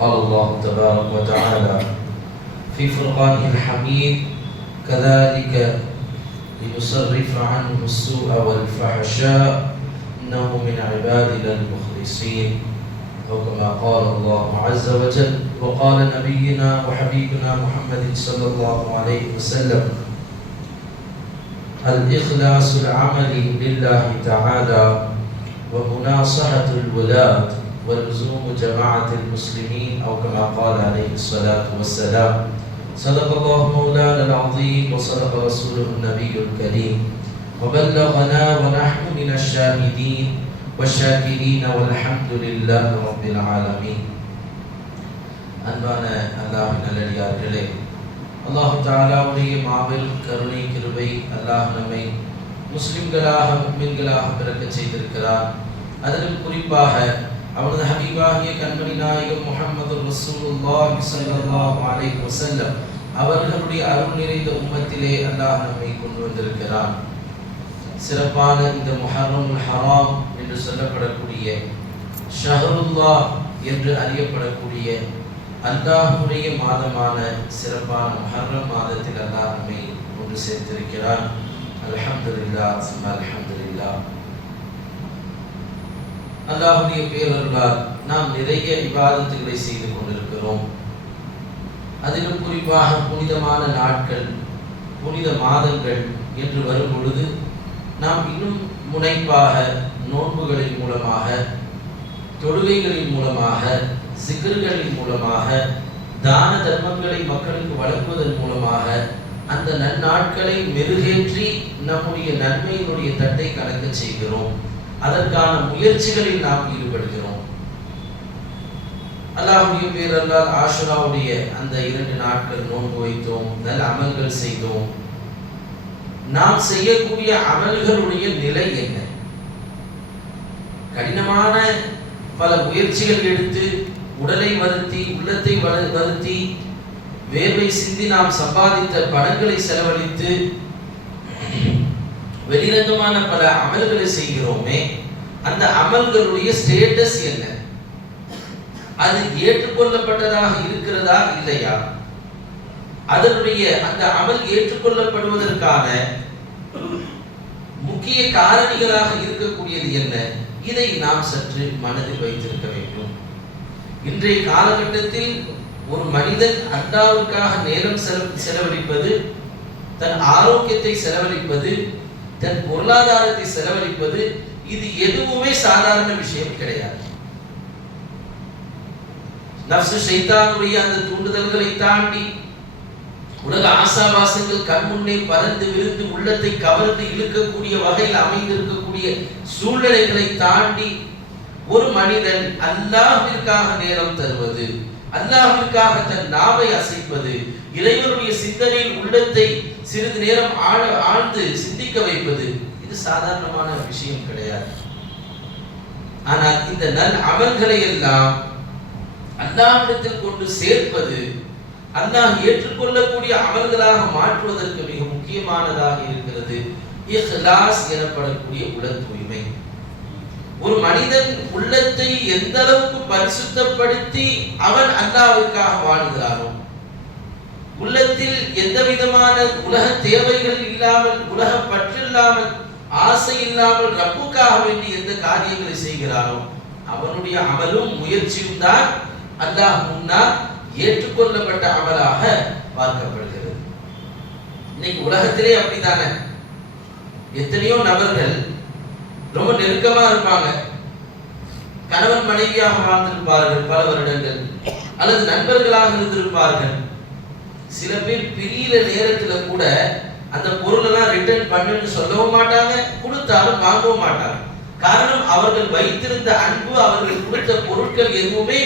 قال الله تبارك وتعالى في فرقانه الحميد كذلك لنصرف عنه السوء والفحشاء إنه من عبادنا المخلصين أو كما قال الله عز وجل. وقال نبينا وحبيبنا محمد صلى الله عليه وسلم الإخلاص العمل لله تعالى ومناصحة الولاة ولزوم جماعة المسلمين أو كما قال عليه الصلاة والسلام. صدق الله مولانا العظيم وصدق رسوله النبي الكريم وبلغنا ونحن من الشاهدين والشاكرين والحمد لله رب العالمين. அன்பான அல்லாஹ்வின் நல்லடியார்களே, அல்லாஹ் தஆலாவுடைய மாபெரும் கருணை கிருபை அல்லாஹ் நம்மை முஸ்லிம்களாக முஃமின்களாக பிறக்கச் செய்திருக்கிறார். அதிலும் குறிப்பாக அவனது ஹபீபாகிய கண்மணி நாயகம் முஹம்மது ரசூலுல்லாஹி ஸல்லல்லாஹு அலைஹி வஸல்லம் அவர்களுடைய அருள் நிறைந்த உம்மத்திலே அல்லாஹ் நம்மை கொண்டு வந்திருக்கிறார். சிறப்பான இந்த முஹர்ரமுல் ஹராம் என்று சொல்லப்படக்கூடிய ஷஹருல்லாஹ் என்று அறியப்படக்கூடிய அல்லாஹ்வுடைய மாதமான சிறப்பான முஹர்ரம் மாதத்தில் அல்லாஹ் நம்மை கொண்டு சேர்த்திருக்கிறார். அல்ஹம்துலில்லாஹ் சும்ம அல்ஹம்துலில்லாஹ். அல்லாஹ்வுடைய பேரருளால் நாம் நிறைய இபாதத்துகளை செய்து கொண்டிருக்கிறோம். அதிலும் குறிப்பாக புனிதமான நாட்கள், புனித மாதங்கள் என்று வரும் பொழுது நாம் இன்னும் முனைப்பாக நோன்புகளின் மூலமாக, தொழுகைகளின் மூலமாக, சிக்ருகளின் மூலமாக, தான தர்மங்களை மக்களுக்கு வழங்குவதன் மூலமாக அந்த நன்னாட்களை மெருகேற்றி நம்முடைய நன்மையினுடைய தட்டை கணக்க செய்கிறோம். அதற்கான முயற்சிகளில் நாம் ஈடுபடுகிறோம். அல்லாஹ்வுடைய பேரருளால் ஆஷுராவுடைய அந்த 2 நாட்கள் நோன்பு வைத்தோம், நல்ல அமல்கள் செய்தோம். நாம் செய்யக்கூடிய அமல்களுடைய நிலை என்ன? கடினமான பல முயற்சிகள் எடுத்து உடலை வருத்தி உள்ளத்தை வருத்தி வேர்வை சிந்தி நாம் சம்பாதித்த பணங்களை செலவழித்து வெளிரங்கமான பல அமல்களை செய்கிறோமே, அந்த அமல்களுடைய ஸ்டேட்டஸ் என்ன? அது ஏற்றுக்கொள்ளப்பட்டதாக இருக்கிறதா இல்லையா? அதனுடைய அந்த அமல் ஏற்றுக்கொள்ளப்படுவதற்கான முக்கிய காரணிகளாக இருக்கக்கூடியது என்ன? இதை நாம் சற்று மனதில் வைத்திருக்க வேண்டும். இன்றைய காலகட்டத்தில் ஒரு மனிதன் அல்லாஹ்வுக்காக நேரம் செலவழிப்பது, தன் ஆரோக்கியத்தை செலவழிப்பது, தன் பொருளாதாரத்தை செலவழிப்பது, இது எதுவுமே சாதாரண விஷயம் கிடையாது. நஃப்ஸ் ஷைத்தானுடைய அந்த தூண்டுதல்களை தாண்டி உலக ஆசாபாசங்கள் கண்முன்னே பறந்து விருந்து உள்ளத்தை கவர்ந்து இழுக்கக்கூடிய வகையில் அமைந்திருக்கக்கூடிய சூழ்நிலைகளை தாண்டி ஒரு மனிதன் அல்லாஹ்விற்காக நேரம் தருவது, அல்லாஹ்விற்காக தன் நாவை அசைப்பது, இறைவனுடைய சிந்தனையில் உள்ளத்தை சிறிது நேரம் ஆழ்ந்து சிந்திக்க வைப்பது, இது சாதாரணமான விஷயம் கிடையாது. ஆனால் இந்த நல் அமல்களை எல்லாம் அல்லாஹ்விடத்தில் கொண்டு சேர்ப்பது, அல்லாஹ் ஏற்றுக்கொள்ளக்கூடிய அமல்களாக மாற்றுவதற்கு மிக முக்கியமானதாக இருக்கிறது இஹ்லாஸ் எனப்படக்கூடிய உள தூய்மை. ஒரு மனிதன் உள்ளத்தை எந்த அளவுக்கு பரிசுத்தப்படுத்தி அவன் அல்லாஹ்வுக்காக வாழுகிறானோ, உள்ளத்தில் எந்த விதமான உலக தேவைகள் இல்லாமல், உலக பற்று இல்லாமல், ஆசை இல்லாமல் ரப்புக்காக வேண்டி எந்த காரியங்களை செய்கிறானோ அவனுடைய அமலும் முயற்சியும் தான் அல்லாஹ் முன்னால் ஏற்றுக்கொள்ளப்பட்ட அமலாக பார்க்கப்படுகிறது. இன்னைக்கு உலகத்திலே அப்படித்தானே எத்தனையோ நபர்கள் ரொம்ப நெருக்கமா இருப்பாங்க, கணவன் மனைவியாக வாழ்ந்திருப்பார்கள் பல வருடங்கள், அல்லது நண்பர்களாக இருந்திருப்பார்கள். சில பேர் பிரியிற நேரத்துல கூட அந்த பொருளெல்லாம் ரிட்டர்ன் பண்ணுன்னு சொல்லவும் மாட்டாங்க, கொடுத்தாலும் வாங்கவும் மாட்டாங்க. காரணம், அவர்கள் வைத்திருந்த அன்பு, அவர்கள் கொடுத்த பொருட்கள் எதுவுமே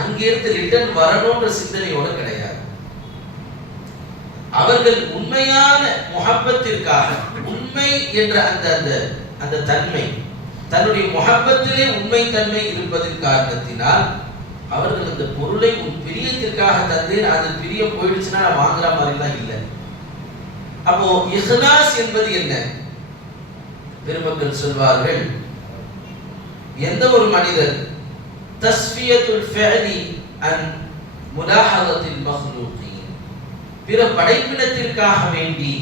அங்கிருந்து ரிட்டர்ன் வரணும்ன்ற சிந்தனையோட கிடையாது. அவர்கள் உண்மையான முஹப்பத்திற்காக, உண்மை என்ற அந்த தன்மை, தன்னுடைய முஹப்பத்திலே உண்மை தன்மை இருப்பதன் காரணத்தினால் அவர்கள் அந்த பொருளை உன் பிரியத்திற்காக தந்தேன், அது பிரியம் போயிடுச்சுன்னா நான் வாங்குற மாதிரிலாம் இல்லை. அப்போ இஹ்லாஸ் என்பது என்ன? பெருமக்கள் சொல்வார்கள், எந்த ஒரு மனிதர் தஸ்ஃபியத்துல் ஃபிஅலி அன் முலாஹதத்தில் மஹ்லூகீன், பிற படைப்பினத்திற்காக வேண்டி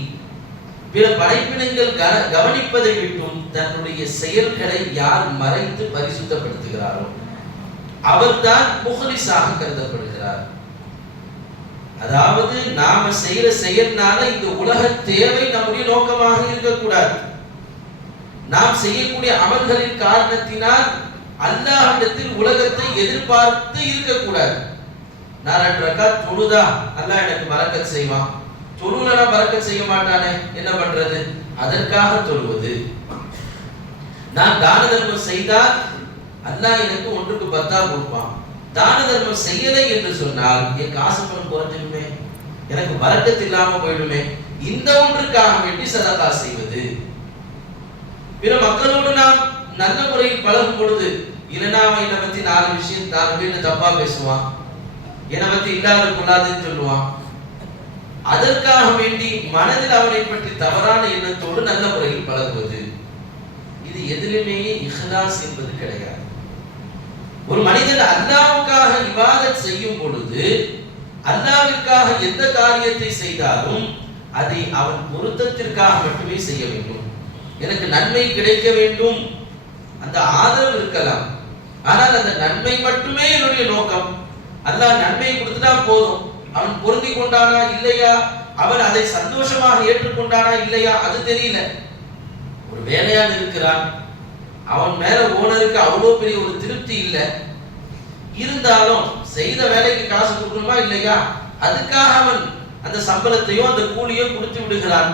பிற படைப்பினங்கள் கவனிப்பதை விட்டும் தன்னுடைய செயல்களை யார் மறைத்து பரிசுத்தப்படுத்துகிறாரோ அவர்தான் முஹ்லிஸாக கருதப்படுகிறார். அதாவது நாம செய்யற செயல்னால இந்த உலக தேவை நம்முடைய நோக்கமாக இருக்கக்கூடாது. நாம் செய்யக்கூடிய அமல்களின் காரணத்தினால் அல்லாஹ்விடத்தில் உலகத்தை எதிர்பார்த்து இருக்கக்கூடாது. நான் 2 ரக்காத் தொழுதா அல்லாஹ் எனக்கு பரக்கத் செய்வான், தொழுலனா பரக்கத் செய்ய மாட்டானே, என்ன பண்றது? அதற்காக தொழுவது. நான் தான தர்மம் செய்தால் அல்லாஹ் எனக்கு 1க்கு 10 கொடுப்பான். தான தர்மம் செய்யலை என்று சொன்னால் என் காசு பணம் குறைஞ்சிடுமே, எனக்கு பரக்கத் இல்லாம போயிடுமே. இந்த ஒன்றுக்காக வேண்டி சதகா செய்வது. பிற மக்களோடு நாம் நல்ல முறையில் பழகும் பொழுது இல்லைன்னா அவன் என்னை பத்தி 4 விஷயம் 4 பேர் தப்பா பேசுவான், என்னை பத்தி இல்லாத கொள்ளாதுன்னு சொல்லுவான். அதற்காக வேண்டி மனதில் அவனை பற்றி தவறான எண்ணத்தோடு நல்ல முறையில் பழகுவது, இது எதிலுமே இஹ்லாஸ் என்பது கிடையாது. ஒரு மனிதன் அல்லாஹ்வுக்காக இபாதத் செய்யும் பொழுது அல்லாஹ்விற்காக எந்த காரியத்தை செய்தாலும் அதை அவன் பொருத்தத்திற்காக மட்டுமே செய்ய வேண்டும். எனக்கு நன்மை கிடைக்க வேண்டும் அந்த ஆதரவு இருக்கலாம், ஆனால் அந்த நன்மை மட்டுமே என்னுடைய நோக்கம். அல்லாஹ் நன்மை கொடுத்துட்டா போதும், அவன் பொருந்தி கொண்டானா இல்லையா, அவன் அதை சந்தோஷமாக ஏற்றுக்கொண்டானா இல்லையா அது தெரியல. ஒரு வேலையான் இருக்கிறான், அவன் மேல ஓனருக்கு அவ்வளோ பெரிய ஒரு திருப்தி இல்லை, இருந்தாலும் செய்த வேலைக்கு காசு கொடுக்கணுமா இல்லையா, அதுக்காக அவன் அந்த சம்பளத்தையோ அந்த கூலியோ கொடுத்து விடுகிறான்.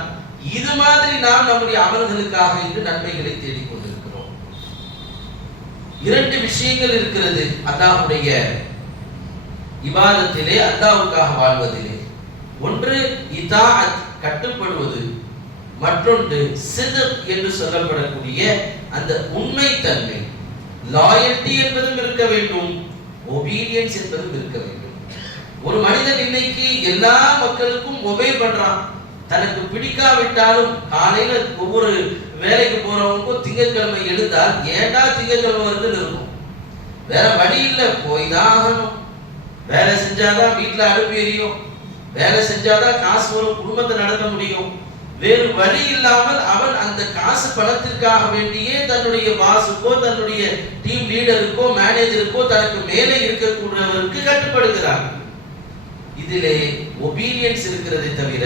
இது மாதிரி நாம் நம்முடைய அமல்களுக்காக இன்று நன்மைகளை தேடிக்கொண்டிருக்கிறோம். 2 விஷயங்கள் இருக்கிறது அல்லாஹ்வுடைய இபாதத்திலே, அல்லாஹ்வுக்காக வாழ்வதிலே. ஒன்று இதாஅத், கட்டுப்படுவது. மற்றொன்று சித்க் என்று சொல்லப்படக்கூடிய அந்த உண்மைத்தன்மை, லாயல்டி என்பதும் இருக்க வேண்டும், ஒபீடியன்ஸ் என்பதும் இருக்க வேண்டும். ஒரு மனிதன் இன்னைக்கு எல்லா மக்களுக்கும் ஒபே பண்றான், தனக்கு பிடிக்காவிட்டாலும் காலையில ஒவ்வொரு வேலைக்கு போறவங்களுக்கும் திங்கட்கிழமை எழுந்தால் ஏண்டா திங்கட்கிழமை வருதுன்னு இருக்கும். வேற வழி இல்லை, போய் தான் ஆகணும். வேலை செஞ்சாதான் வீட்டுல அடுப்பு எரியும், வேலை செஞ்சாதான் காசு வரும், குடும்பத்தை நடத்த முடியும். வேறு வழி இல்லாமல் அவன் அந்த காசு பணத்திற்காக வேண்டியே தன்னுடைய பாஸுக்கோ தன்னுடைய டீம் லீடருக்கோ மேனேஜருக்கோ தனக்கு மேலே இருக்கக்கூடியவருக்கு கட்டுப்படுகிறான். இதிலே ஒபீடியன்ஸ் இருக்கிறதை தவிர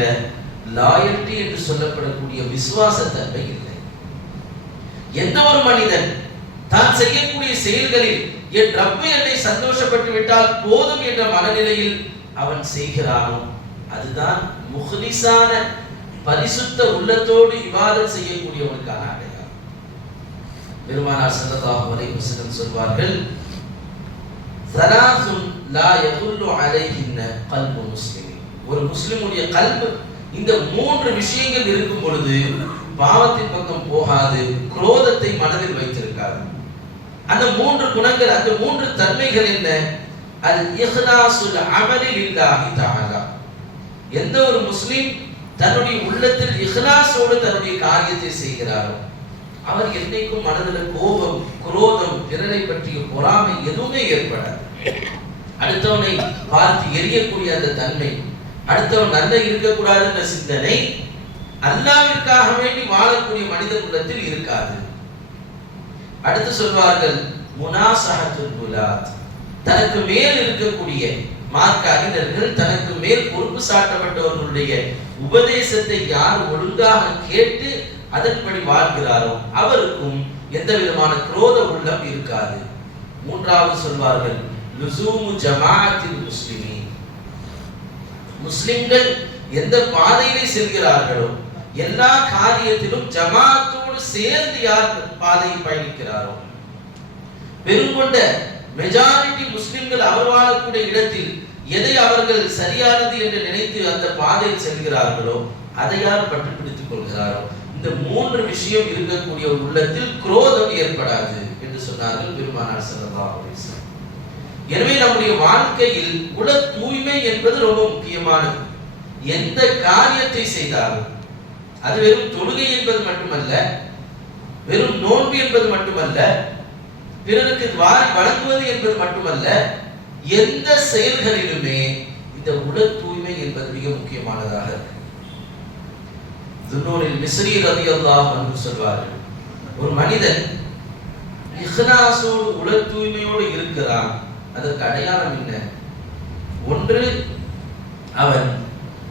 லாயல்டி என்று சொல்லப்படக்கூடிய விசுவாசத்தன்மை இல்லை. எந்த ஒரு மனிதன் தான் செய்யக்கூடிய செயல்களில் என் ரப்பு என்னை சந்தோஷப்பட்டு விட்டால் போதும் என்ற மனநிலையில் அவன் செய்கிறானோ அதுதான் முஹ்லிஸான பரிசுத்த உள்ளத்தோடு இபாதத் செய்யக்கூடியவனுக்கான அடையாளம். பெருமானார் ஸல்லல்லாஹு அலைஹி வஸல்லம் சொல்வார்கள், ஸலாசுன் லா யதுல்லு அலைஹின்ன கல்பு முஸ்லிம். ஒரு முஸ்லிமுடைய கல்பு இந்த 3 விஷயங்கள் இருக்கும் பொழுது பாவத்தின் பக்கம் போகாது, குரோதத்தை மனதில் வைத்திருக்காது. அந்த 3 குணங்கள், அந்த 3 தன்மைகள் என்ன? அல் இஹ்லாசுல் அமலி லில்லாஹி தஆலா. எந்த ஒரு முஸ்லிம் தன்னுடைய உள்ளத்தில் இஹ்லாஸோடு தன்னுடைய காரியத்தை செய்கிறாரோ அவர் என்னைக்கும் மனதில் கோபம், குரோதம், பிறரை பற்றிய பொறாமை எதுவுமே ஏற்படாது. அடுத்தவனை பார்த்து எரியக்கூடிய அந்த தன்மை, அடுத்தவன் நல்ல இருக்கக்கூடாது என்ற சிந்தனை அல்லாஹ்விற்காக வேண்டி வாழக்கூடிய மனித உள்ளத்தில் இருக்காது. அடுத்து சொல்வார்கள் முனாசஹத்துல் குலாத். தனக்கு மேல் இருக்கக்கூடிய மார்க்க அறிஞர்கள், தனக்கு மேல் பொறுப்பு சாட்டப்பட்டவர்களுடைய உபதேசத்தை யார் ஒழுங்காக கேட்டு அதன்படி வாழ்கிறாரோ அவருக்கும் எந்த விதமான குரோத உள்ளம் இருக்காது. மூன்றாவது சொல்வார்கள் லுசூமு ஜமாஅத்தில் முஸ்லிமீன். முஸ்லிம்கள் எந்த பாதையிலே செல்கிறார்களோ எல்லா காரியத்திலும் ஜமாஅத்தோடு சேர்ந்து யார் பாதையில் பயணிக்கிறாரோ, பெருங்கொண்ட மெஜாரிட்டி முஸ்லிம்கள் அவர் வாழக்கூடிய இடத்தில் எதை அவர்கள் சரியானது என்று நினைத்து அந்த பாதையில் செல்கிறார்களோ அதை யார் பற்றி பிடித்துக் கொள்கிறாரோ இந்த 3 விஷயம் இருக்கக்கூடிய ஒரு உள்ளத்தில் குரோதம் ஏற்படாது என்று சொன்னார்கள் பெருமானார் ஸல்லல்லாஹு அலைஹி வஸல்லம். எனவே நம்முடைய வாழ்க்கையில் உள தூய்மை என்பது ரொம்ப முக்கியமானது. எந்த காரியத்தை செய்தாலும் அது வெறும் தொழுகை என்பது மட்டுமல்ல, வெறும் நோன்பு என்பது மட்டுமல்ல, பிறருக்கு வாரி வழங்குவது என்பது மட்டுமல்ல, எந்த செயல்களிலுமே இந்த உடல் தூய்மை என்பது மிக முக்கியமானதாக இருக்கு. துன்னூரில் மிஸ்ரி ரலியல்லாஹு அன்ஹு சொல்வார்கள், ஒரு மனிதன் இஹ்லாஸோடு உடல் தூய்மையோடு இருக்கிறான், அதற்கு அடையாளம் என்ன? ஒன்று, அவன்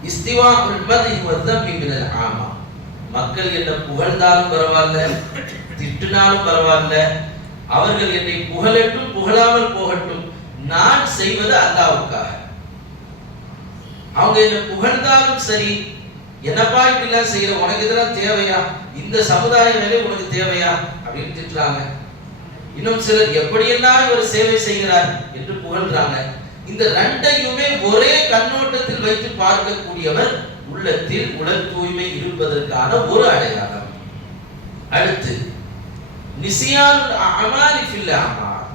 இஸ்திவாஉல் மத்ஹி வதம்மி மினல் ஆமா, மக்கள் என்ன புகழ்ந்தாலும் பரவாயில்ல, திட்டினாலும் பரவாயில்ல, அவர்கள் என்னை புகழட்டும் புகழாமல் போகட்டும், நான் செய்வது அல்லாஹ்வுக்காக. அவங்க என்ன புகழ்ந்தாலும் சரி, என்னப்பா இப்படிலாம் செய்யற, உனக்கு இதெல்லாம் தேவையா, இந்த சமுதாய வேலை உனக்கு தேவையா அப்படின்னு திட்டுறாங்க. இன்னும் சிலர் எப்படியெல்லாம் இவர் சேவை செய்கிறார் என்று புகழ்றாங்க. இந்த ரெண்டையுமே ஒரே கண்ணோட்டத்தில் வைத்து பார்க்கக்கூடியவர் உள்ளத்தில் உடல் தூய்மை இருப்பதற்கான ஒரு அடையாளம். அடுத்து நிசியானுல் அமாலி ஃபில் அமால்,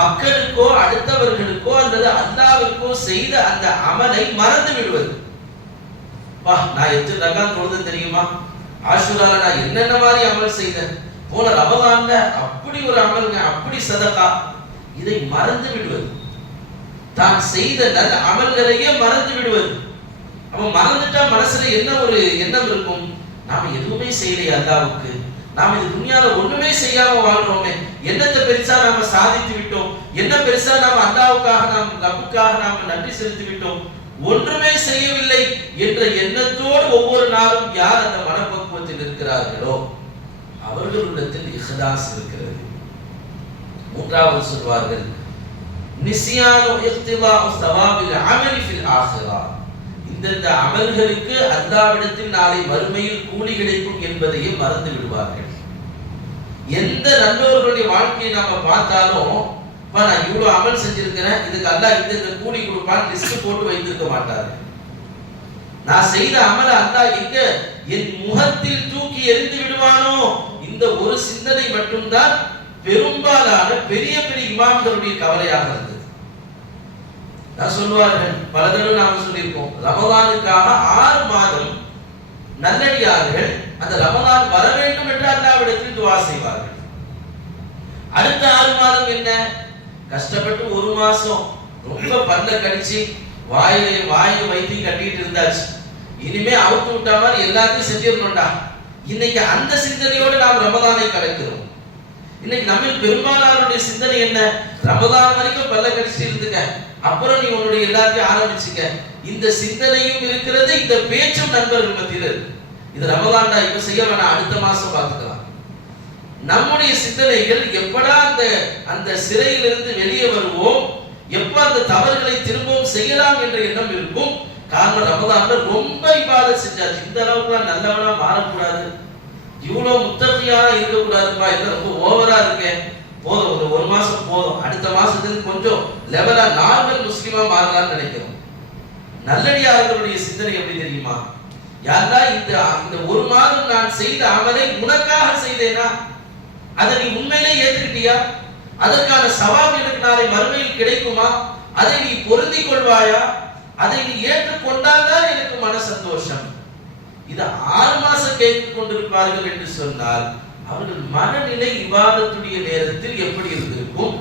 மக்களுக்கோ அடுத்தவர்களுக்கோ அல்லது அல்லாஹ்விற்கோ செய்த அந்த அமலை மறந்து விடுவது. நான் எத்தனை ரகாத் தொழுது தெரியுமா, ஆஷுரால நான் என்னென்ன மாதிரி அமல் செய்தேன், போன ரமலான்ல அப்படி ஒரு அமலுங்க, அப்படி சதகா, இதை மறந்து விடுவது. தான் செய்த நல்ல அமல்களையே மறந்து விடுவது. அவன் மறந்துட்டா மனசுல என்ன ஒரு எண்ணம் இருக்கும், நாம எதுவுமே செய்யலையே அல்லாஹ்வுக்கு, நாம இது துன்யால ஒண்ணுமே செய்யாம வாழ்றோமே, என்னத்தை பெருசா நாம சாதித்து விட்டோம், என்ன பெருசா நாம அல்லாஹ்வுக்காக நாம் ரப்புக்காக நாம நன்றி செலுத்தி விட்டோம், ஒன்றுமே செய்யவில்லை என்ற எண்ணத்தோடு ஒவ்வொரு நாளும் யார் அந்த மனப்பக்குவத்தில் இருக்கிறார்களோ அவர்களுடைய இஹ்லாஸ் இருக்கிறது. மூன்றாவது சொல்வார்கள், நிசியானு இக்திபாஉ ஸவாபில் அமலி ஃபில் ஆখিরা, இந்த அமல்களுக்கு அல்லாஹ்விடத்தில் நாளை மறுமையில் கூலி கிடைக்கும் என்பதையும் மறந்து விடுவார்கள். எந்த நல்லோர்களுடைய வாழ்க்கையை நாம பார்த்தாலும், நான் இவ்வளவு அமல் செஞ்சிருக்கிறேன், இதுக்கு அல்லாஹ் இந்த கூலி கொடுப்பான் லிஸ்ட் போட்டு வைத்திருக்க மாட்டார்கள். நான் செய்த அமல அல்லாஹ் எங்க என் முகத்தில் தூக்கி எறிந்து விடுவானோ, இந்த ஒரு சிந்தனை மட்டும்தான் பெரும்பாலான பெரிய பெரிய இமாம்களுடைய கவலையாக இருந்தது. நான் சொல்வார்கள், பல தடவை நாம சொல்லியிருக்கோம், ரமலானுக்காக 6 மாதம் நல்லடியார்கள் அந்த ரமலான் வர வேண்டும் என்று அல்லாஹ்விடத்தில் துஆ செய்வார்கள். அடுத்த 6 மாதம் என்ன, கஷ்டப்பட்டு 1 மாசம் ரொம்ப பல்ல கடிச்சு வாயை வைத்தி கட்டிட்டு இருந்தாச்சு, இனிமே அவுத்து விட்டா மாதிரி எல்லாத்தையும் செஞ்சிடணும்டா. இன்னைக்கு அந்த சிந்தனையோடு நாம் ரமலானை கடக்கிறோம். இன்னைக்கு நம்ம பெரும்பாலானுடைய சிந்தனை என்ன, ரமலான் வரைக்கும் பல்ல கடிச்சிட்டு இருந்துக்க, அப்புறம் நீ உன்னுடைய எல்லாத்தையும் ஆரம்பிச்சுக்க. இந்த சிந்தனையும் இருக்கிறது, இந்த பேச்சும் நண்பர்கள் மத்தியில் இருக்கு. இது ரமலான்டா, இப்ப செய்ய வேணாம், அடுத்த மாசம் பார்த்துக்கலாம். நம்முடைய சிந்தனைகள் எப்படா அந்த சிறையிலிருந்து வெளியே வருவோம், எப்ப அந்த தவறுகளை திரும்பவும் செய்யலாம் என்ற எண்ணம் இருக்கும். காரணம் ரமலான்ல ரொம்ப இபாதத் செஞ்சாச்சு, இந்த அளவுக்கு நல்லவனா மாறக்கூடாது, இவ்வளவு முத்தகையாக இருக்கக்கூடாதுப்பா, இல்லை ரொம்ப ஓவரா இருக்கேன், போதும் ஒரு மாசம் போதும், அடுத்த மாசத்துக்கு கொஞ்சம் லெவலா நார்மல் முஸ்லிமா மாறலாம்னு நினைக்கிறோம். நல்லடியார்களுடைய சிந்தனை எப்படி தெரியுமா, யாரா இந்த 1 மாதம் நான் செய்த அமலை உனக்காக செய்தேனா, அதை நீ உண்மையிலே ஏற்றுக்கிட்டியா, அதற்கான சவால் எனக்கு நாளை மறுமையில் கிடைக்குமா, அதை நீ பொருந்திக் கொள்வாயா, அதை நீ ஏற்றுக்கொண்டால்தான் எனக்கு மன சந்தோஷம். இது 6 மாசம் கேட்டுக் கொண்டிருப்பார்கள் என்று சொன்னால் அவர்கள் மனநிலை இபாதத்துடைய நேரத்தில் எப்படி இருந்திருக்கும்,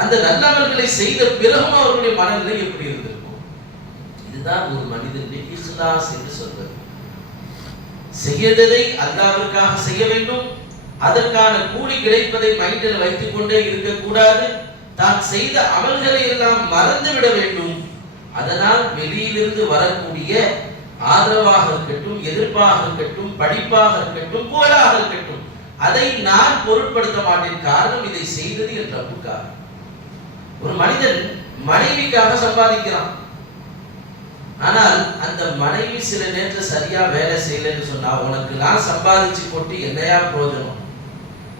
அந்த நல்லவர்களை செய்த பிறகும் அவர்களுடைய மனநிலை எப்படி இருந்திருக்கும். இதுதான் ஒரு மனிதனுடைய இஹ்லாஸ் என்று சொல்வது. செய்யதை அல்லாஹ்விற்காக செய்ய வேண்டும், அதற்கான கூலி கிடைப்பதை மைண்டில் வைத்துக் கொண்டே இருக்கக்கூடாது, தான் செய்த அமல்களை எல்லாம் மறந்து விட வேண்டும். அதனால் வெளியிலிருந்து வரக்கூடிய ஆதரவாக இருக்கட்டும், எதிர்ப்பாக இருக்கட்டும், படிப்பாக இருக்கட்டும், புகழாக இருக்கட்டும், அதை நான் பொருட்படுத்த மாட்டேன். காரணம் இதை செய்தது என் ரப்புக்காக. ஒரு மனிதன் மனைவிக்காக சம்பாதிக்கிறான், ஆனால் அந்த மனைவி சில நேரத்தில் சரியா வேலை செய்யலன்னு சொன்னா, உனக்கு நான் சம்பாதிச்சு போட்டு என்னையா பிரயோஜனம்,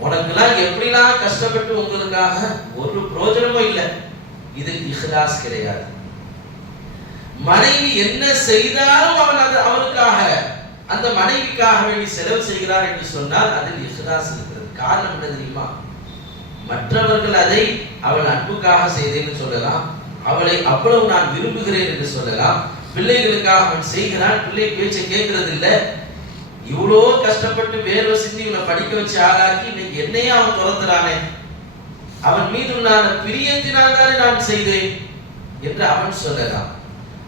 உனக்குலாம் எப்படிலாம் கஷ்டப்பட்டு உங்களுக்காக ஒரு பிரயோஜனமும் இல்லை. இது இஹ்லாஸ் கிடையாது. மனைவி என்ன செய்தாலும் அவனுக்காக அந்த மனைவிக்காக வேண்டி செலவு செய்கிறார் என்று சொன்னால் அதில் இஹ்லாஸ் இருக்கிறது. காரணம் என்ன தெரியுமா, மற்றவர்கள் அதை அவள் அன்புக்காக செய்தேன்னு சொல்லலாம், அவளை அவ்வளவு நான் விரும்புகிறேன் என்று சொல்லலாம், பிள்ளைகளுக்காக அவன் செய்கிறான், பிள்ளை பேச்சை கேட்கறது இல்லை, இவ்வளோ கஷ்டப்பட்டு வேர்வை சிந்தி இவனை படிக்க வச்சு ஆளாக்கி இன்னைக்கு என்னையே அவன் துரத்துறானே, அவன் மீது நான் பிரியத்தினால் தானே நான் செய்தேன் என்று அவன் சொல்லலாம்.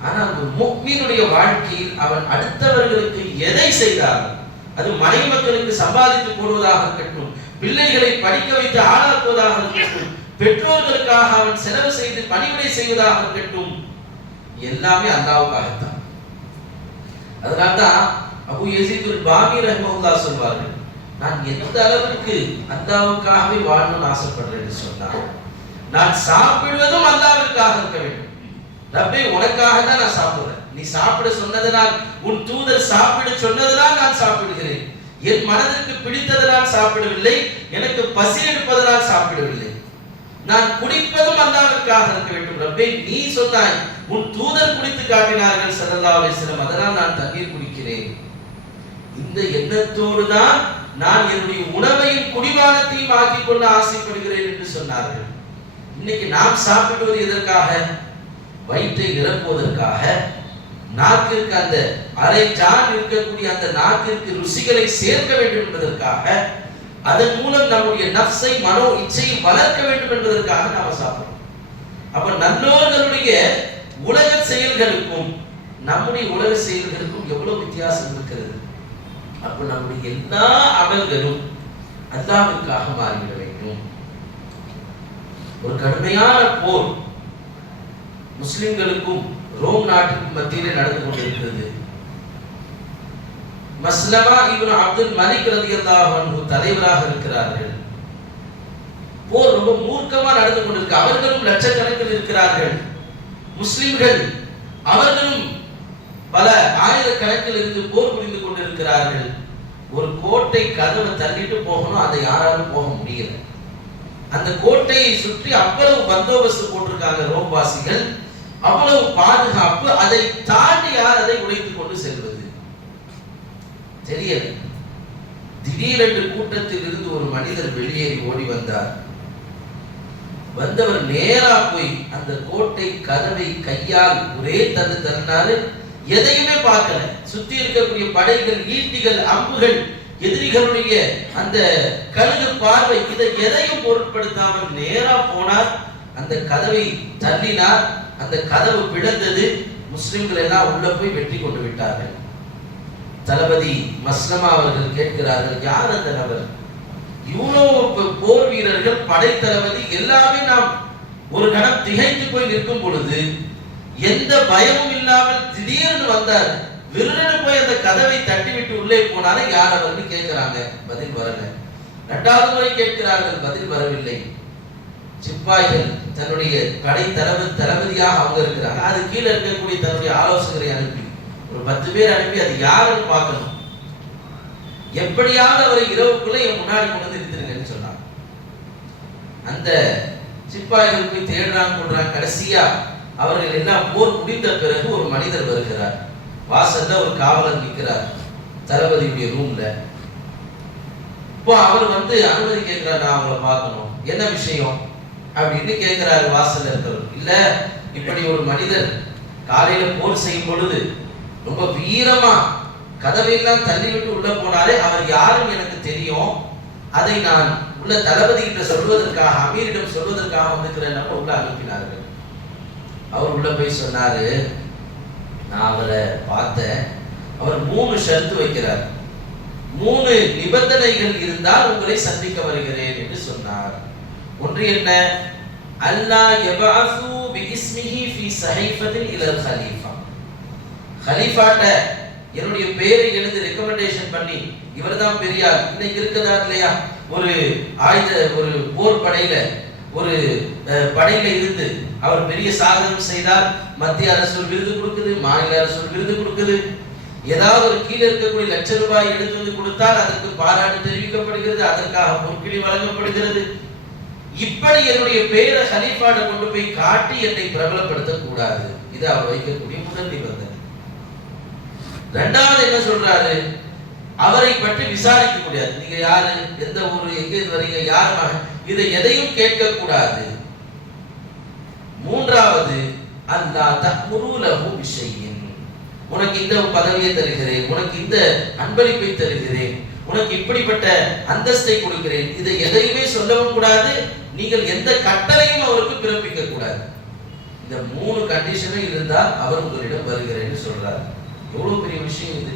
ஆனால் ஒரு முஃமினுடைய வாழ்க்கையில் அவன் அடுத்தவர்களுக்கு எதை செய்தாலும், அது மனைவி மக்களுக்கு சம்பாதித்து போடுவதாக இருக்கட்டும், பிள்ளைகளை படிக்க வைத்து ஆளாக்குவதாக இருக்கட்டும், பெற்றோர்களுக்காக அவன் செலவு செய்து பணிவிடை செய்வதாக இருக்கட்டும், எல்லாமே அல்லாஹ்வுக்காகத்தான். அதனால்தான் அபூ யஸீத் அல்-பாமி ரஹ்மத்துல்லாஹ் சொல்வார்கள், நான் எந்த அளவுக்கு அல்லாஹ்வுக்காகவே வாழணும்னு ஆசைப்படுறேன்னு சொன்னார், நான் சாப்பிடுவதும் அல்லாஹ்வுக்காக இருக்க வேண்டும். ரப்பே, உனக்காக தான் நான் சாப்பிடுறேன். நீ சாப்பிட சொன்னதனால், உன் தூதர் சாப்பிட சொன்னதனால் நான் சாப்பிடுகிறேன். என் மனதிற்கு பிடித்ததனால் சாப்பிடவில்லை, எனக்கு பசி எடுப்பதனால் சாப்பிடவில்லை. நான் குடிப்பதும் அல்லாஹ்வுக்காக இருக்க வேண்டும். ரப்பே, நீ சொன்னாய், உன் தூதர் குடித்து காட்டினார்கள் ஸல்லல்லாஹு அலைஹி வஸல்லம், அதனால் நான் தண்ணீர் குடிக்கிறேன். இந்த எண்ணத்தோடு தான் நான் என்னுடைய உணவையும் குடிபானத்தையும் ஆக்கிக் கொள்ள ஆசைப்படுகிறேன் என்று சொன்னார்கள். இன்னைக்கு நாம் சாப்பிடுவது எதற்காக? வயிற்றை நிரப்புவதற்காக, நாக்கிற்கு அந்த அரை ஜான் இருக்கக்கூடிய அந்த நாக்கிற்கு ருசிகளை சேர்க்க வேண்டும் என்பதற்காக, அதன் மூலம் நம்முடைய நஃப்ஸை மனோ இச்சையை வளர்க்க வேண்டும் என்பதற்காக நாம சாப்பிடுறோம். அப்ப நல்லோர்களுடைய உலக செயல்களுக்கும் நம்முடைய உலக செயல்களுக்கும் எவ்வளவு வித்தியாசம் இருக்கிறது. அப்ப நம்முடைய எல்லா அமல்களும் அல்லாஹ்வுக்காக மாறிவிட வேண்டும். ஒரு கடுமையான போர் முஸ்லிம்களுக்கும் ரோம் நாட்டுக்கும் மத்தியிலே நடந்து கொண்டிருக்கிறது. மஸ்லமா இப்னு அப்துல் மலிக் ரலியல்லாஹு அன்ஹு தலைவராக இருக்கிறார்கள். போர் ரொம்ப மூர்க்கமா நடந்து கொண்டிருக்கு. அவர்களும் லட்சக்கணக்கில் இருக்கிறார்கள். முஸ்லிம்கள் அவர்களும் பல ஆயிரக்கணக்கில் இருந்து போர் புரிந்து கொண்டிருக்கிறார்கள். ஒரு கோட்டை கதவை தள்ளிட்டு போகணும், அதை யாராலும் போக முடியல. அந்த கோட்டையை சுற்றி அவ்வளவு பந்தோபஸ்து போட்டிருக்காங்க ரோம்வாசிகள், அவ்வளவு பாதுகாப்பு. அதை தாண்டி யார் அதை உடைத்துக் கொண்டு செல்வது தெரியல. திடீரென்று கூட்டத்தில் இருந்து ஒரு மனிதர் வெளியேறி ஓடி வந்தார். வந்தவர் நேரா போய் அந்த கோட்டை கதவை கையால் ஒரே தந்து தள்ளினாரு. எதையுமே பார்க்கல. சுத்தி இருக்கக்கூடிய படைகள், ஈட்டிகள், அம்புகள், எதிரிகளுடைய அந்த கழுகு பார்வை, இதை எதையும் பொருட்படுத்தாமல் நேரா போனார். அந்த கதவை தள்ளினார். அந்த கதவு பிளந்தது. முஸ்லிம்கள் எல்லாம் உள்ள போய் வெற்றி கொண்டு விட்டார்கள். தளபதி மஸ்லமா அவர்கள் கேட்கிறார்கள், யார் அந்த நபர்? இவ்வளவு போர் வீரர்கள், படை தளபதி எல்லாமே நாம் ஒரு கணம் திகைத்து போய் நிற்கும் பொழுது எந்த பயமும் இல்லாமல் திடீர்னு வந்தார். விருன்னு போய் அந்த கதவை தட்டிவிட்டு உள்ளே போனாரு. யார் அவர்னு கேட்கிறாங்க, பதில் வரல. இரண்டாவது முறை கேட்கிறார்கள், பதில் வரவில்லை. சிப்பாய்கள் தன்னுடைய படை தளபதியாக அவங்க இருக்கிறாங்க. அது கீழே இருக்கக்கூடிய தன்னுடைய ஆலோசகரை அனுப்பி ஒரு 10 பேர் அனுப்பி அது யாருன்னு பார்க்கணும், எப்படியாவது அவரை இரவுக்குள்ள என் முன்னாடி கொண்டு வந்து நிறுத்துருங்கன்னு சொன்னாங்க. அந்த சிப்பாய்கள் போய் தேடுறாங்க, கொள்றாங்க. கடைசியா அவர்கள் எல்லாம் போர் முடிந்த பிறகு ஒரு மனிதர் வருகிறார். வாசல்ல ஒரு காவலர் நிற்கிறார் தளபதியுடைய ரூம்ல. இப்போ அவர் வந்து அனுமதி கேட்கிறார், நான் அவங்களை பார்க்கணும். என்ன விஷயம் அப்படின்னு கேட்கிறாரு வாசல்ல இருக்கிறவர். இல்ல, இப்படி ஒரு மனிதர் காலையில போர் செய்யும் பொழுது ரொம்ப வீரமா கதவையெல்லாம் தள்ளிவிட்டு உள்ள போனாரே, அவர் யாரும் எனக்கு தெரியும். அதை நான் உள்ள தளபதி கிட்ட சொல்வதற்காக, அமீரிடம் சொல்வதற்காக வந்துக்கிறேன். உள்ள அனுப்பினார்கள். அவர் உள்ள போய் சொன்னாரு, நான் அவரை பார்த்தேன். அவர் 3 ஷர்த்து வைக்கிறார். 3 நிபந்தனைகள் இருந்தால் உங்களை சந்திக்க வருகிறேன் என்று சொன்னார். ஒன்று என்ன? அல்லாஹ் யபஅஸு பிஇஸ்மிஹி ஃபீ ஸஹீஃபத்தின் இலல் கலீஃபா. கலீஃபாட்ட என்னுடைய பெயரை எழுதி ரெக்கமெண்டேஷன் பண்ணி, இவர்தான் பெரியார். இன்னைக்கு இருக்கதா இல்லையா, ஒரு போர் படையில ஒரு படையில இருந்து அவர் பெரிய சாதனம் செய்தால் மத்திய அரசு விருது கொடுக்குது, மாநில அரசு விருது கொடுக்குது. ஏதாவது ஒரு கீழே இருக்கக்கூடிய லட்ச ரூபாய் எடுத்து வந்து கொடுத்தால் அதற்கு பாராட்டு தெரிவிக்கப்படுகிறது, அதற்காக பொற்கிழி வழங்கப்படுகிறது. இப்படி என்னுடைய பெயரை கலீஃபாட்ட கொண்டு போய் காட்டி என்னை பிரபலப்படுத்த கூடாது. இது அவர் வைக்கக்கூடிய முதல் நிபந்தனை. இரண்டாவது என்ன சொல்றாரு? அவரை பற்றி விசாரிக்க முடியாது. நீங்க யாரு, எந்த ஊரு, எங்க வரீங்க, யார் மகன், இதை எதையும் கேட்க கூடாது. மூன்றாவது, அல்லாஹ் தஅமுரு லஹு பிஷைஇன், உனக்கு இந்த பதவியை தருகிறேன், உனக்கு இந்த அன்பளிப்பை தருகிறேன், உனக்கு இப்படிப்பட்ட அந்தஸ்தை கொடுக்கிறேன், இதை எதையுமே சொல்லவும் கூடாது, நீங்கள் எந்த கட்டளையும் அவருக்கு பிறப்பிக்க கூடாது. இந்த 3 கண்டிஷனும் இருந்தால் அவர் உங்களிடம் வருகிறேன்னு சொல்றார். எவ்வளவு பெரிய விஷயம் இது!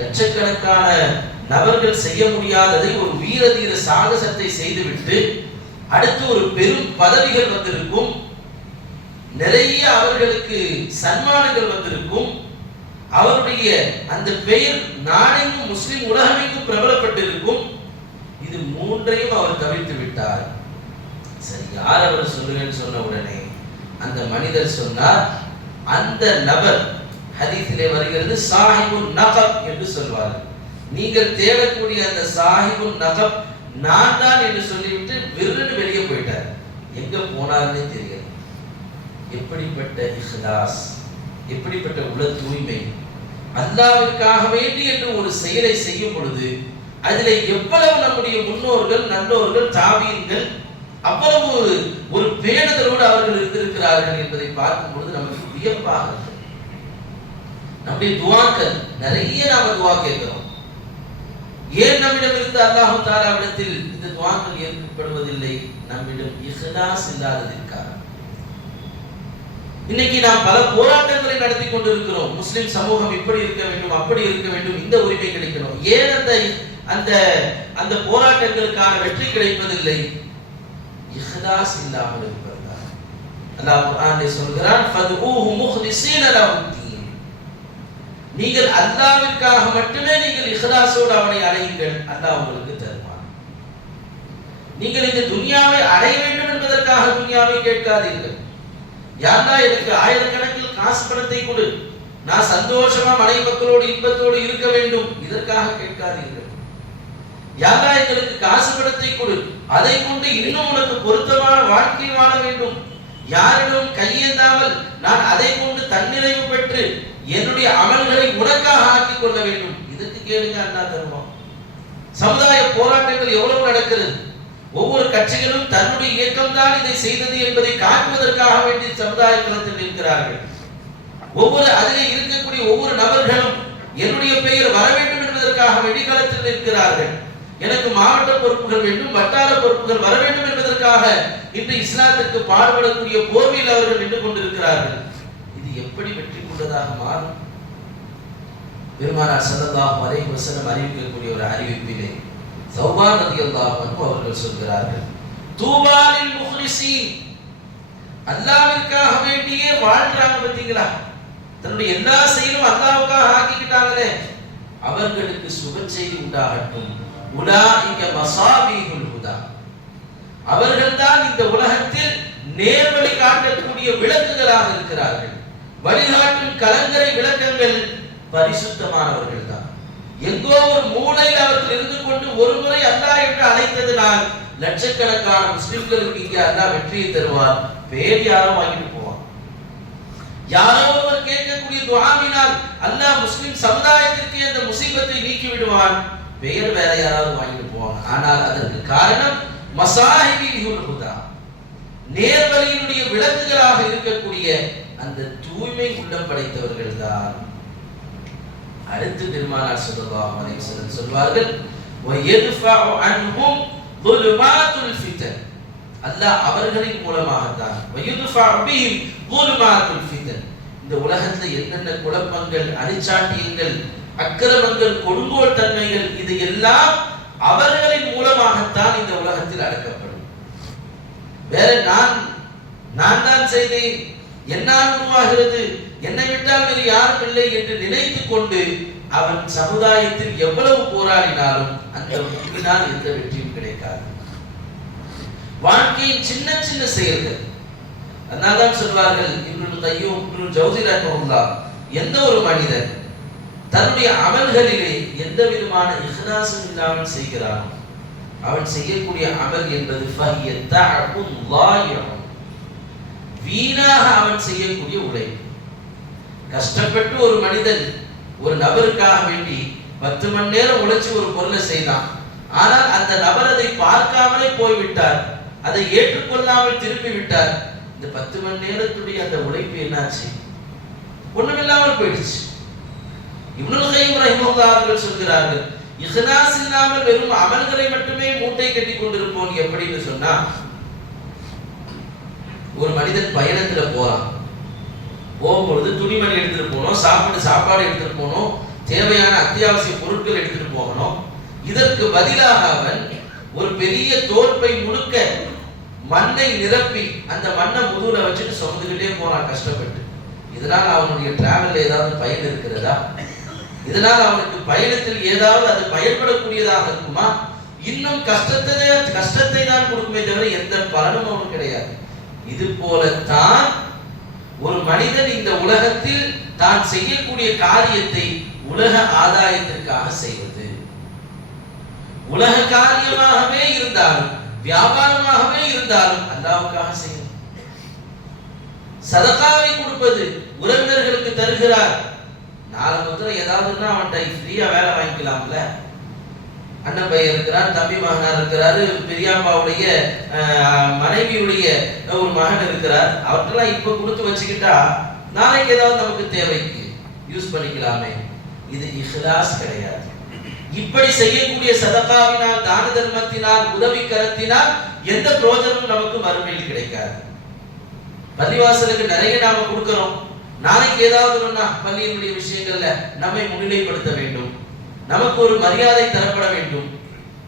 லட்சக்கணக்கான நபர்கள் செய்ய முடியாததை ஒரு வீர தீர சாகசத்தை செய்துவிட்டு அடுத்து ஒரு பெரும் பதவிகள் வந்திருக்கும், நிறைய அவர்களுக்கு சன்மானங்கள் வந்திருக்கும், அவருடைய அந்த பெயர் நாடெங்கும் முஸ்லிம் உலகமெங்கும் பிரபலப்பட்டிருக்கும். இது 3ஐயும் அவர் தவிர்த்து விட்டார். சரி, யார் அவர் சொல்லுங்கன்னு சொன்ன உடனே அந்த மனிதர் சொன்னார், அந்த நபர் ஹதீஸிலே வருகிறது சாஹிபுன் நகப் என்று சொல்வார்கள். நீங்கள் தேடக்கூடிய அந்த சாஹிபுன் நகப் நான் தான் என்று சொல்லிவிட்டு விருன்னு வெளியே போயிட்டார். எங்க போனார்னே தெரியல. எப்படிப்பட்ட இஹ்லாஸ், எப்படிப்பட்ட உள தூய்மை! அல்லாஹ்விற்காக வேண்டி என்று ஒரு செயலை செய்யும் பொழுது அதிலே எவ்வளவு நம்முடைய முன்னோர்கள், நல்லோர்கள், தாபீன்கள் அவ்வளவு ஒரு பேணுதலோடு அவர்கள் இருந்திருக்கிறார்கள் என்பதை பார்க்கும் பொழுது நமக்கு வியப்பாக இருக்கு. நம்முடைய துஆக்கள் நிறைய நாம துஆ கேட்கிறோம். ஏன் நம்மிடம் இருந்து அல்லாஹ் தஆலாவிடத்தில் இந்த துஆக்கள் ஏற்கப்படுவதில்லை? நம்மிடம் இஹ்லாஸ் இல்லாததற்காக. இன்னைக்கு நாம் பல போராட்டங்களை நடத்தி கொண்டிருக்கிறோம். முஸ்லிம் சமூகம் இப்படி இருக்க வேண்டும், அப்படி இருக்க வேண்டும், இந்த உரிமை கிடைக்கணும். ஏன் அந்த அந்த போராட்டங்களுக்கான வெற்றி கிடைப்பதில்லை? இஹ்லாஸ் இல்லாமல் இருப்பதுதான். அல்லாஹ் குர்ஆனிலே சொல்கிறான், ஃபதுஊஹு முஹ்லிஸீன லஹுத்தீன். நீங்கள் அல்லாஹ்விற்காக மட்டுமே நீங்கள் இஹ்லாஸோடு அவனை அழையுங்கள், அல்லாஹ் உங்களுக்கு தருவான். நீங்கள் இந்த துன்யாவை அடைய வேண்டும் என்பதற்காக துன்யாவை கேட்காதீர்கள். யாரா எனக்கு ஆயிரக்கணக்கில் காசு பணத்தை கொடு, நான் சந்தோஷமா மனைவி மக்களோடு இன்பத்தோடு இருக்க வேண்டும், இதற்காக கேட்காதீர்கள். யாரா எங்களுக்கு காசு பணத்தை கொடு, அதை கொண்டு இன்னும் உனக்கு பொருத்தமான வாழ்க்கை வாழ வேண்டும், யாரிடம் கையேந்தாமல் நான் அதை கொண்டு தன்னிறைவு பெற்று என்னுடைய அமல்களை உனக்காக ஆக்கிக் கொள்ள வேண்டும், இதற்கு கேளுங்க, அல்லாஹ் தருவான். சமுதாய போராட்டங்கள் எவ்வளவு நடக்கிறது. ஒவ்வொரு கட்சிகளும் தன்னுடைய இயக்கம் தான் இதை செய்தது என்பதை காட்டுவதற்காக வேண்டி சமுதாய களத்தில் நிற்கிறார்கள். அதிலே இருக்கக்கூடிய ஒவ்வொரு நபர்களும் என்னுடைய பெயர் வர வேண்டும் என்பதற்காக வெடிகளத்தில் நிற்கிறார்கள். எனக்கு மாவட்ட பொறுப்புகள் வேண்டும், வட்டார பொறுப்புகள் வர வேண்டும் என்பதற்காக இன்று இஸ்லாத்திற்கு பாடுபடக்கூடிய போர்வையில் அவர்கள் நின்று கொண்டிருக்கிறார்கள். இது எப்படி வெற்றி கொண்டதாக மாறும்? பெருமானார் ஸல்லல்லாஹு அலைஹி வஸல்லம் அறிவிக்கக்கூடிய ஒரு அறிவிப்பிலே சௌபான் ரலியல்லாஹு அன்ஹு அவர்கள் சொல்கிறார்கள், தூபாலில் முஹ்லிஸீன், அல்லாஹ்விற்காக வேண்டியே வாழ்றாங்க பாத்தீங்களா, தன்னுடைய எல்லா செயலும் அல்லாஹ்வுக்காக ஆக்கிக்கிட்டாங்களே, அவர்களுக்கு சுப செய்தி உண்டாகட்டும். உலாயிக மசாபீஹுல் ஹுதா, அவர்கள்தான் இந்த உலகத்தில் நேர்வழி காட்டக்கூடிய விளக்குகளாக இருக்கிறார்கள். வழிகாட்டும் கலங்கரை விளக்கங்கள் பரிசுத்தமானவர்கள் தான். எங்கோ ஒரு மூலையில் அவர்கள் இருந்து கொண்டு ஒரு முறை அல்லாஹ் என்று அழைத்ததினால் லட்சக்கணக்கான முஸ்லிம்களுக்கு இங்கே அல்லாஹ் வெற்றியை தருவார். பேர் யாரோ வாங்கிட்டு போவான். யாரோ ஒருவர் கேட்கக்கூடிய துஆவினால் அல்லாஹ் முஸ்லிம் சமுதாயத்திற்கு அந்த முசீபத்தை நீக்கி விடுவான். பெயர் வேற யாராவது வாங்கிட்டு போவாங்க. ஆனால் அதற்கு காரணம் மசாஹிபில் ஹுதா, நேர்வழியினுடைய விளக்குகளாக இருக்கக்கூடிய அந்த தூய்மை உள்ளம் படைத்தவர்கள் தான். அடுத்து பெருமானார் ஸல்லல்லாஹு அலைஹி வஸல்லம் சொல்வார்கள், வயத்ஃபஉ அன்ஹும் ظுலுமாத்துல் ஃபிதன், அல்லாஹ் அவர்களின் மூலமாக தான் வயத்ஃபஉ பிஹிம் ظுலுமாத்துல் ஃபிதன், இந்த உலகத்தில் என்னென்ன குழப்பங்கள், அழிச்சாட்டியங்கள், அக்கிரமங்கள், கொடுங்கோல் தன்மைகள், இது எல்லாம் அவர்களின் மூலமாகத்தான் இந்த உலகத்தில் அடக்கப்படும். வேற நான் தான் செய்தேன், என்னால் உருவாகிறது, என்னை விட்டால் வேறு யாரும் இல்லை என்று நினைத்துக் கொண்டு அவன் சமுதாயத்தில் எவ்வளவு போராடினாலும் அந்த முன்பினால் எந்த வெற்றியும் கிடைக்காது. வாழ்க்கையின் சின்ன சின்ன செயல்கள். அதனால்தான் சொல்வார்கள் இப்னுல் கய்யூம், இப்னுல் ஜௌஸி ரஹ்மத்துல்லாஹ், எந்த ஒரு மனிதன் தன்னுடைய அமல்களிலே எந்த விதமான இஹ்லாஸும் இல்லாமல் செய்கிறானோ அவன் செய்யக்கூடிய அமல் என்பது ஃபஹிய தஅபுன் லாயிஉன், வீணாக அவன் செய்யக்கூடிய உழைப்பு. கஷ்டப்பட்டு ஒரு மனிதன் ஒரு நபருக்காக வேண்டி 10 மணி நேரம் உழைச்சி ஒரு பொருளை செய்தான். ஆனால் அந்த நபர் அதை பார்க்காமலே போய்விட்டார், அதை ஏற்றுக்கொள்ளாமல் திருப்பி விட்டார். இந்த 10 மணி நேரத்துடைய அந்த உழைப்பு என்னாச்சு? ஒண்ணுமில்லாமல் போயிடுச்சு. இப்னுல் கய்யிம் ரஹிமஹுல்லாஹ் அவர்கள் சொல்கிறார்கள், இஹ்லாஸ் இல்லாமல் வெறும் அமல்களை மட்டுமே மூட்டை கட்டி கொண்டிருப்போம் எப்படின்னு சொன்னா, ஒரு மனிதன் பயணத்துல போறான். போகும்பொழுது துணிமணி எடுத்துட்டு போகணும், சாப்பாடு எடுத்துட்டு போகணும், தேவையான அத்தியாவசிய பொருட்கள் எடுத்துட்டு போகணும். இதற்கு பதிலாக அவன் ஒரு பெரிய தோற்பை முழுக்க மண்ணை நிரப்பி அந்த மண்ணை முதுகுல வச்சுட்டு சுமந்துக்கிட்டே போறான் கஷ்டப்பட்டு. இதனால் அவனுடைய டிராவல்ல ஏதாவது பயன் இருக்கிறதா? இதனால் அவனுக்கு பயணத்தில் ஏதாவது அது பயன்படக்கூடியதாக இருக்குமா? இன்னும் கஷ்டத்தை தான் கொடுக்குமே தவிர எந்த பலனும் அவனுக்கு கிடையாது. இது போலத்தான் ஒரு மனிதன் இந்த உலகத்தில் தான் செய்யக்கூடிய காரியத்தை உலக ஆதாயத்திற்காக செய்வது. உலக காரியமாகவே இருந்தாலும் வியாபாரமாகவே இருந்தாலும் அல்லாஹ்வுக்காக செய்வது. சதகாவை கொடுப்பது, உறவினர்களுக்கு தருகிறார். நாலு முதல்ல ஏதாவதுன்னா அவன்கிட்ட ஃப்ரீயா வேலை வாங்கிக்கலாம்ல. அண்ணன் பையன் இருக்கிறார், தம்பி மகனார் இருக்கிறாரு, பெரியாப்பாவுடைய மனைவியுடைய ஒரு மகன் இருக்கிறார். அவர்கிட்டலாம் இப்ப கொடுத்து வச்சுக்கிட்டா நாளைக்கு ஏதாவது நமக்கு தேவைக்கு யூஸ் பண்ணிக்கலாமே. இது இஹ்லாஸ் கிடையாது. இப்படி செய்யக்கூடிய சதகாவினால், தான தர்மத்தினால், உதவி கரத்தினால் எந்த பிரயோஜனமும் நமக்கு மறுமையில் கிடைக்காது. பள்ளிவாசலுக்கு நிறைய நாம கொடுக்கிறோம். நாளைக்கு ஏதாவது ஒண்ணா பள்ளியினுடைய விஷயங்கள்ல நம்மை முன்னிலைப்படுத்த வேண்டும், நமக்கு ஒரு மரியாதை தரப்பட வேண்டும்.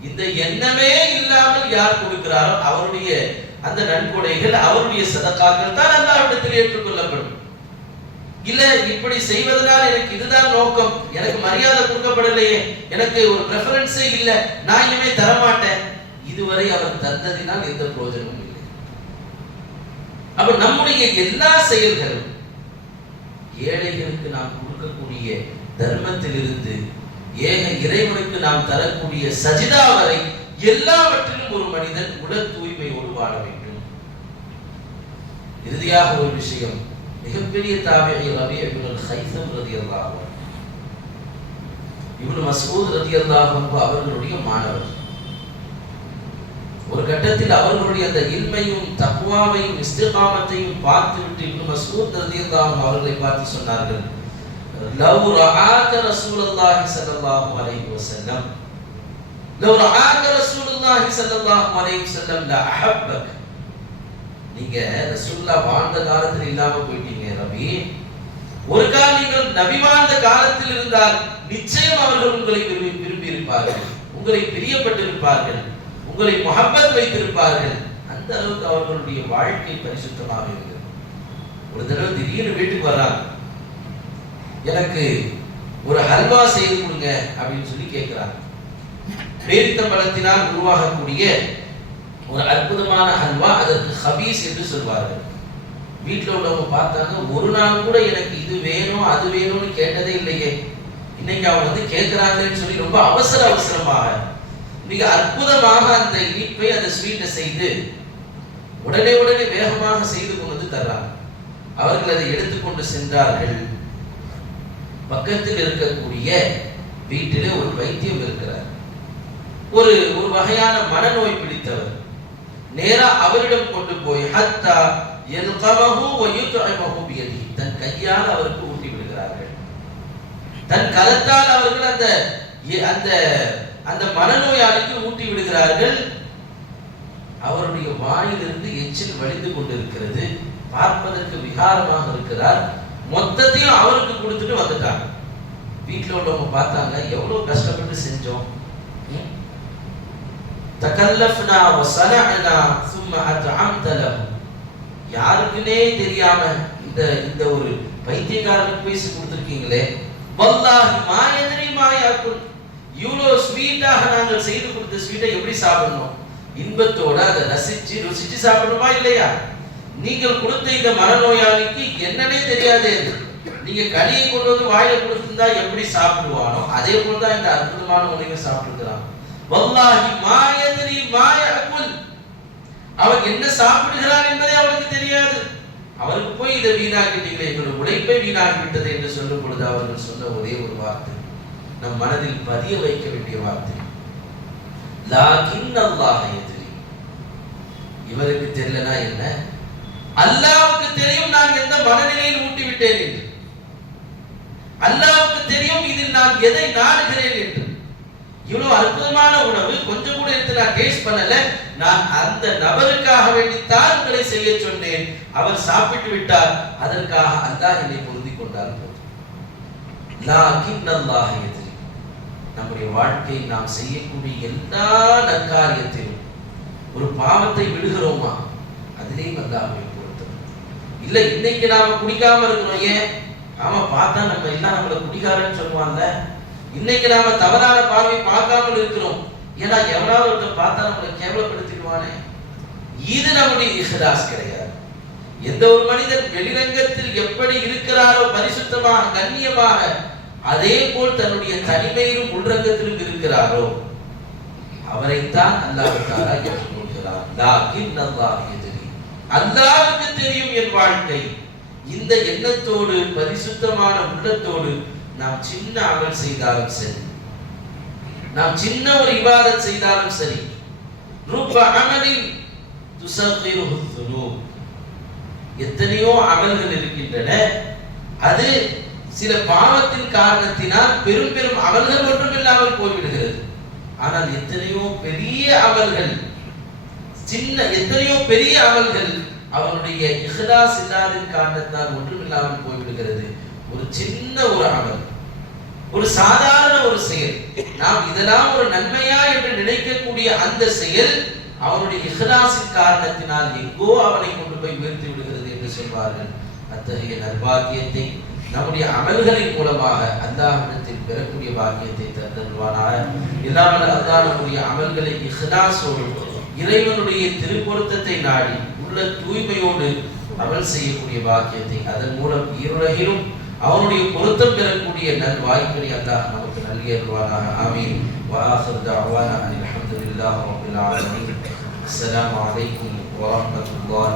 இந்த எண்ணமே இல்லாமல் யார் கொடுக்கிறாரோ அவருடைய அந்த நன்கொடைகள், அவருடைய சதகாக்கள் தான் அல்லாஹ்விடத்தில் ஏற்றுக்கொள்ளப்படும். இல்ல இப்படி செய்வதனால் எனக்கு இதுதான் நோக்கம், எனக்கு மரியாதை கொடுக்கப்படலையே, எனக்கு ஒரு பிரெஃபரன்ஸே இல்ல, நான் இனிமே தரமாட்டேன், இதுவரை அவர் தந்ததினால் எந்த பிரயோஜனமும் இல்லை. அப்ப நம்முடைய எல்லா செயல்களும் ஏழைகளுக்கு நாம் கொடுக்கக்கூடிய தர்மத்திலிருந்து ஏக இறைவனுக்கு நாம் தரக்கூடிய சஜிதா வரை எல்லாவற்றிலும் ஒரு மனிதன் உடல் தூய்மையோடு வாழ வேண்டும். இறுதியாக ஒரு விஷயம், மிகப்பெரிய தாபிஈ ரபீ இப்னு ஹைஸம் ரலியல்லாஹு அன்ஹு, இப்னு மஸ்ஊத் ரலியல்லாஹு அன்ஹு அவர்களுடைய மாணவர். ஒரு கட்டத்தில் அவர்களுடைய அந்த இல்மையும் தக்வாவையும் இஸ்திகாமத்தையும் பார்த்துவிட்டு இப்னு மஸ்ஊத் ரலியல்லாஹு அன்ஹு அவர்களை பார்த்து சொன்னார்கள், லவ் ரஆக ரசூலுல்லாஹி ஸல்லல்லாஹு அலைஹி வஸல்லம், லவ் ரஆக ரசூலுல்லாஹி ஸல்லல்லாஹு அலைஹி வஸல்லம் லா அஹப்பக். நீங்க ரசூலுல்லாஹ் வாழ்ந்த காலத்தில் இல்லாம போயிட்டீங்க ரபி. ஒரு கால் நீங்கள் நபி வாழ்ந்த காலத்தில் இருந்தால் நிச்சயம் அவர்கள் உங்களை விரும்பி இருப்பார்கள், உங்களை பிரியப்பட்டிருப்பார்கள், உங்களை முஹப்பத் வைத்திருப்பார்கள். அந்த அளவுக்கு அவர்களுடைய வாழ்க்கை பரிசுத்தமாக இருந்தது. ஒரு தடவை திடீர்னு வீட்டுக்கு வர்றாங்க, எனக்கு ஒரு ஹல்வா செய்து கொடுங்க அப்படின்னு சொல்லி கேட்கிறாங்க. பேரித்தம்பழத்தினால் உருவாகக்கூடிய ஒரு அற்புதமான ஹல்வா, அதற்கு ஹபீஸ் என்று சொல்வார்கள். வீட்டில் உள்ளவங்க பார்த்தாங்க, ஒரு நாள் கூட எனக்கு இது வேணும் அது வேணும்னு கேட்டதே இல்லையே, இன்னைக்கு அவங்க கேட்கிறாங்கன்னு சொல்லி ரொம்ப அவசரமாக மிக அற்புதமாக அந்த இனிப்பை, அந்த ஸ்வீட்டை செய்து உடனே வேகமாக செய்து கொண்டு தர்றாங்க. அவர்கள் அதை எடுத்துக்கொண்டு சென்றார்கள். பக்கத்தில் இருக்கக்கூடிய வீட்டிலே ஒரு வைத்தியம் இருக்கிறார், ஒரு வகையான மனநோய் பிடித்தவர். நேரா அவரிடம் கொண்டு போய் ஹத்தா யல்கமஹு வ யுத்இமஹு பியதி, தன் கையால் அவருக்கு ஊட்டி விடுகிறார்கள். தன் கரத்தால் அவர்கள் அந்த அந்த மனநோயாளிக்கு ஊட்டி விடுகிறார்கள். அவருடைய வாயிலிருந்து எச்சில் வடிந்து கொண்டிருக்கிறது. பார்ப்பதற்கு விகாரமாக இருக்கிறார். மொத்தத்தையும் அவருக்கு கொடுத்துட்டு வந்துட்டாங்க. வீட்டில் உள்ளவங்க பார்த்தாங்க, எவ்வளவு கஷ்டப்பட்டு செஞ்சோம், தகல்லஃப்னா வ ஸனஅனா ثم அத்அம்த லஹு. யாருக்குனே தெரியாம இந்த ஒரு பைத்தியக்காரனுக்கு பேசி கொடுத்திருக்கீங்களே, வல்லாஹி மா யத்ரி மா யாக்குல். இவ்வளவு ஸ்வீட்டாக நாங்கள் செய்து கொடுத்த ஸ்வீட்டை எப்படி சாப்பிடணும், இன்பத்தோட அதை ருசிச்சு சாப்பிடணுமா இல்லையா? நீங்கள் கொடுத்த இந்த மனநோயாளிக்கு என்னன்னே தெரியாது, நீங்க களியை கொண்டு வந்து வாயில கொடுத்திருந்தா எப்படி சாப்பிடுவானோ அதே போலதான் இந்த அற்புதமான உணவை சாப்பிட்டுக்கிறான். வல்லாஹி மா யத்ரி மா யாக்குல். அவன் என்ன சாப்பிடுகிறான் என்பதே அவனுக்கு தெரியாது. அவருக்கு போய் இதை வீணாக்கிட்டீங்களே, எங்களுடைய உழைப்பை வீணாக்கி விட்டது என்று சொல்லும் பொழுது அவர்கள் சொன்ன ஒரே ஒரு வார்த்தை, நம் மனதில் பதிய வைக்க வேண்டிய வார்த்தை, லாகின் அல்லாஹ் யத்ரி. இவருக்கு தெரியலனா என்ன, அல்லாஹ்வுக்கு தெரியும் நான் எந்த மனநிலையில் ஊட்டி விட்டேன் என்று. அல்லாஹ்வுக்கு தெரியும் இதில் நான் எதை நாடுகிறேன் என்று. இவ்வளவு அற்புதமான உணவு கொஞ்சம் கூட எடுத்து நான் டேஸ்ட் பண்ணல, நான் அந்த நபருக்காக வேண்டித்தான் உங்களை செய்ய சொன்னேன், அவர் சாப்பிட்டு விட்டார், அதற்காக அல்லாஹ் என்னை பொருந்தி கொண்டார். லாகின் அல்லாஹ் யத்ரி, நம்முடைய வாழ்க்கை நாம் செய்யக்கூடிய எல்லா நற்காரியத்திலும் ஒரு பாவத்தை விடுகிறோமா, அதிலேயும் அல்லாஹ்வை பொறுத்தது இல்ல. இன்னைக்கு நாம குடிக்காம இருக்கிறோம், ஏன்? ஆமா, பார்த்தா நம்ம எல்லாம் நம்மள குடிகாரன்னு சொல்லுவாங்க. இன்னைக்கு நாம தவறான பார்வை பார்க்காமல் இருக்கிறோம், ஏன்னா எவனாவது ஒருத்தர் பார்த்தா நம்மளை கேவலப்படுத்திடுவானே. இது நம்முடைய இஹ்லாஸ் கிடையாது. எந்த ஒரு மனிதன் வெளிரங்கத்தில் எப்படி இருக்கிறாரோ பரிசுத்தமாக கண்ணியமாக, அதே போல் தன்னுடைய தனிமையிலும் உள்ரங்கத்திலும் இருக்கிறாரோ அவரைத்தான் அல்லாஹ் தஆலா ஏற்றுக்கொள்கிறார். லாகின் அல்லாஹ் யத்ரி, அல்லாஹ்வுக்கு தெரியும் என் வாழ்க்கை. இந்த எண்ணத்தோடு பரிசுத்தமான உள்ளத்தோடு நாம் சின்ன அமல் செய்தாலும் சரி, நாம் சின்ன ஒரு இபாதத் செய்தாலும் சரி, ரூப அமலின் துஸகிருஹு ذுனூப், எத்தனையோ அமல்கள் இருக்கின்றன, அது சில பாவத்தின் காரணத்தினால் பெரும் பெரும் அமல்கள் ஒன்றும் இல்லாமல் போய்விடுகிறது. ஆனால் எத்தனையோ பெரிய அமல்கள், எத்தனையோ பெரிய அமல்கள் அவருடைய இஹ்லாஸ் இல்லாததின் காரணத்தினால் ஒன்றும் இல்லாமல் போய்விடுகிறது. ஒரு சின்ன ஒரு அமல், ஒரு சாதாரண ஒரு செயல், நாம் இதெல்லாம் ஒரு நன்மையா என்று நினைக்கக்கூடிய அந்த செயல் அவனுடைய இஹ்லாஸின் காரணத்தினால் எங்கோ அவனை கொண்டு போய் உயர்த்தி விடுகிறது என்று சொல்வார்கள். அத்தகைய நற்பாக்கியத்தை நம்முடைய அமல்களின் மூலமாக அல்லாஹ்விடத்தில் பெறக்கூடிய பாக்கியத்தை தருவானாக. இல்லாமல் அல்லாஹ் நம்முடைய அமல்களை இஹ்லாஸோடு இறைவனுடைய திருப்பொருத்தத்தை நாடி உள்ள தூய்மையோடு அமல் செய்யக்கூடிய பாக்கியத்தை, அதன் மூலம் ஈருலகிலும் அவனுடைய பொருத்தம் பெறக்கூடிய நல் வாய்ப்பினை அல்லாஹ் நமக்கு நல்கியருள்வானாக. ஆமீன். வ ஆகிரு தஅவானா அல்ஹம்துலில்லாஹி ரப்பில் ஆலமீன். அஸ்ஸலாமு அலைக்கும் வ ரஹ்மத்துல்லாஹி